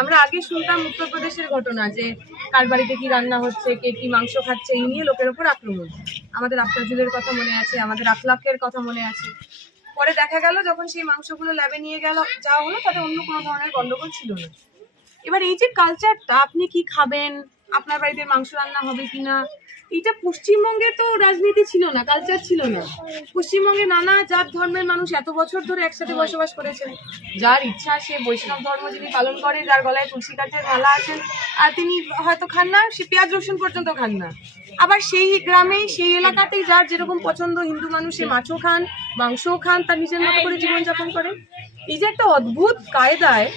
আমরা আগে শুনতাম উত্তরপ্রদেশের ঘটনা যে কার বাড়িতে কি রান্না হচ্ছে, কে কি মাংস খাচ্ছে, এই নিয়ে লোকের ওপর আক্রমণ। আমাদের আফতাজুলের কথা মনে আছে, আমাদের আখলাকের কথা মনে আছে। পরে দেখা গেল যখন সেই মাংসগুলো ল্যাবে নিয়ে যাওয়া হলো, তাতে অন্য কোনো ধরনের গন্ডগোল ছিল না। এবার এই যে কালচারটা, আপনি কি খাবেন, আপনার বাড়িতে মাংস রান্না হবে কিনা, এটা পশ্চিমবঙ্গে তো রাজনীতি ছিল না, কালচার ছিল না। পশ্চিমবঙ্গে নানা জাত ধর্মের মানুষ এত বছর ধরে একসাথে বসবাস করেছেন। যার ইচ্ছা সে বৈষ্ণব ধর্ম যিনি পালন করে, যার গলায় তুলসী কাঠের মালা আছেন, আর তিনি হয়তো খান না, সে পেঁয়াজ রসুন পর্যন্ত খান না। আবার সেই গ্রামেই সেই এলাকাতেই যার যেরকম পছন্দ, হিন্দু মানুষ সে মাছও খান, মাংসও খান, তার নিজের মতো করে জীবনযাপন করেন। এই যে একটা অদ্ভুত কায়দায়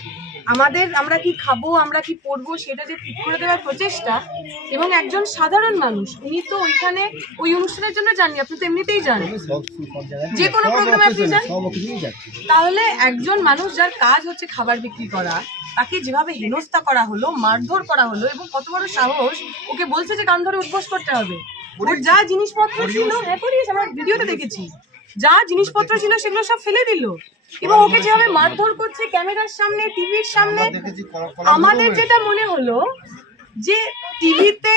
আমরা কি খাবো, আমরা কি পড়বো, সেটা যে ঠিক করে দেওয়ার প্রচেষ্টা, এবং একজন সাধারণ মানুষ, উনি তো ওইখানে ওই অনুষ্ঠানের জন্য যাননি, আপনি তো এমনিতেই জানেন, যে কোনো প্রোগ্রামে আপনি যান, তাহলে একজন মানুষ যার কাজ হচ্ছে খাবার বিক্রি করা, তাকে যেভাবে হেনস্থা করা হলো, মারধর করা হলো, এবং কত বড় সাহস, ওকে বলছে যে কান ধরে উঠবোস করতে হবে। ওর যা জিনিসপত্র ছিল, আমরা ভিডিওতে দেখেছি, যা জিনিসপত্র ছিল সেগুলো সব ফেলে দিল, এবং ওকে যেভাবে মারধর করছে ক্যামেরার সামনে, টিভির সামনে। আমাদের যেটা মনে হলো যে টিভিতে,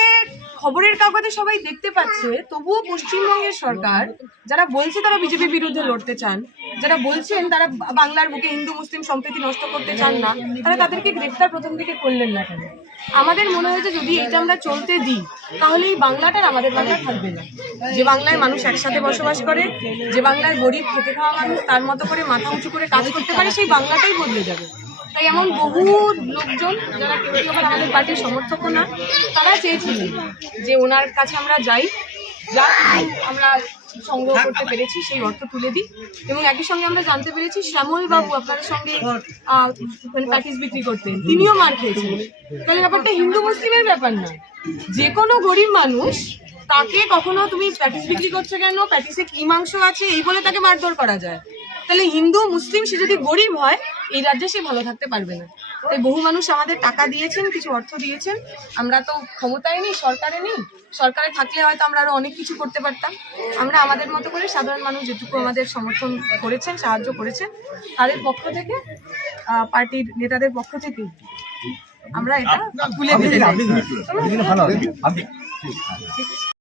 খবরের কাগজে সবাই দেখতে পাচ্ছে, তবুও পশ্চিমবঙ্গের সরকার যারা বলছে তারা বিজেপির বিরুদ্ধে লড়তে চান, যারা বলছেন তারা বাংলার বুকে হিন্দু মুসলিম সম্প্রীতি নষ্ট করতে চান না, তারা তাদেরকে গ্রেফতার প্রথম থেকে করলেন না কেন? আমাদের মনে হয়েছে যদি এটা আমরা চলতে দিই, তাহলে এই বাংলাটার আমাদের বাংলা থাকবে না। যে বাংলায় মানুষ একসাথে বসবাস করে, যে বাংলার গরিব খেটে খাওয়া মানুষ তার মতো করে মাথা উঁচু করে কাজ করতে পারে, সেই বাংলাটাই বদলে যাবে। তাই এমন বহু লোকজন যারা কেউ আবার আমাদের পার্টির সমর্থক না, তারা চেয়েছিলেন যে ওনার কাছে আমরা যাই, যা আমরা সংগ্রহ করতে পেরেছি সেই অর্থ তুলে দিই। এবং একই সঙ্গে আমরা জানতে পেরেছি শ্যামল বাবু আপনাদের সঙ্গে প্যাটিস বিক্রি করতেন, তিনিও মার খেয়েছেন। তাহলে ব্যাপারটা হিন্দু মুসলিমের ব্যাপার না, যে কোনো গরিব মানুষ, তাকে কখনো তুমি প্যাটিস বিক্রি করছো কেন, প্যাটিসে কি মাংস আছে, এই বলে তাকে মারধর করা যায়? তাহলে হিন্দু মুসলিম সে যদি গরিব হয়, এই রাজ্যে সে ভালো থাকতে পারবে না। তাই বহু মানুষ আমাদের টাকা দিয়েছেন, কিছু অর্থ দিয়েছেন। আমরা তো ক্ষমতায় নেই, সরকারে নেই, সরকারে থাকলে হয়তো আমরা আরো অনেক কিছু করতে পারতাম। আমরা আমাদের মতো করে সাধারণ মানুষ যেটুকু আমাদের সমর্থন করেছেন, সাহায্য করেছেন, তাদের পক্ষ থেকে, পার্টির নেতাদের পক্ষ থেকে আমরা এটা তুলে দিতে চাই।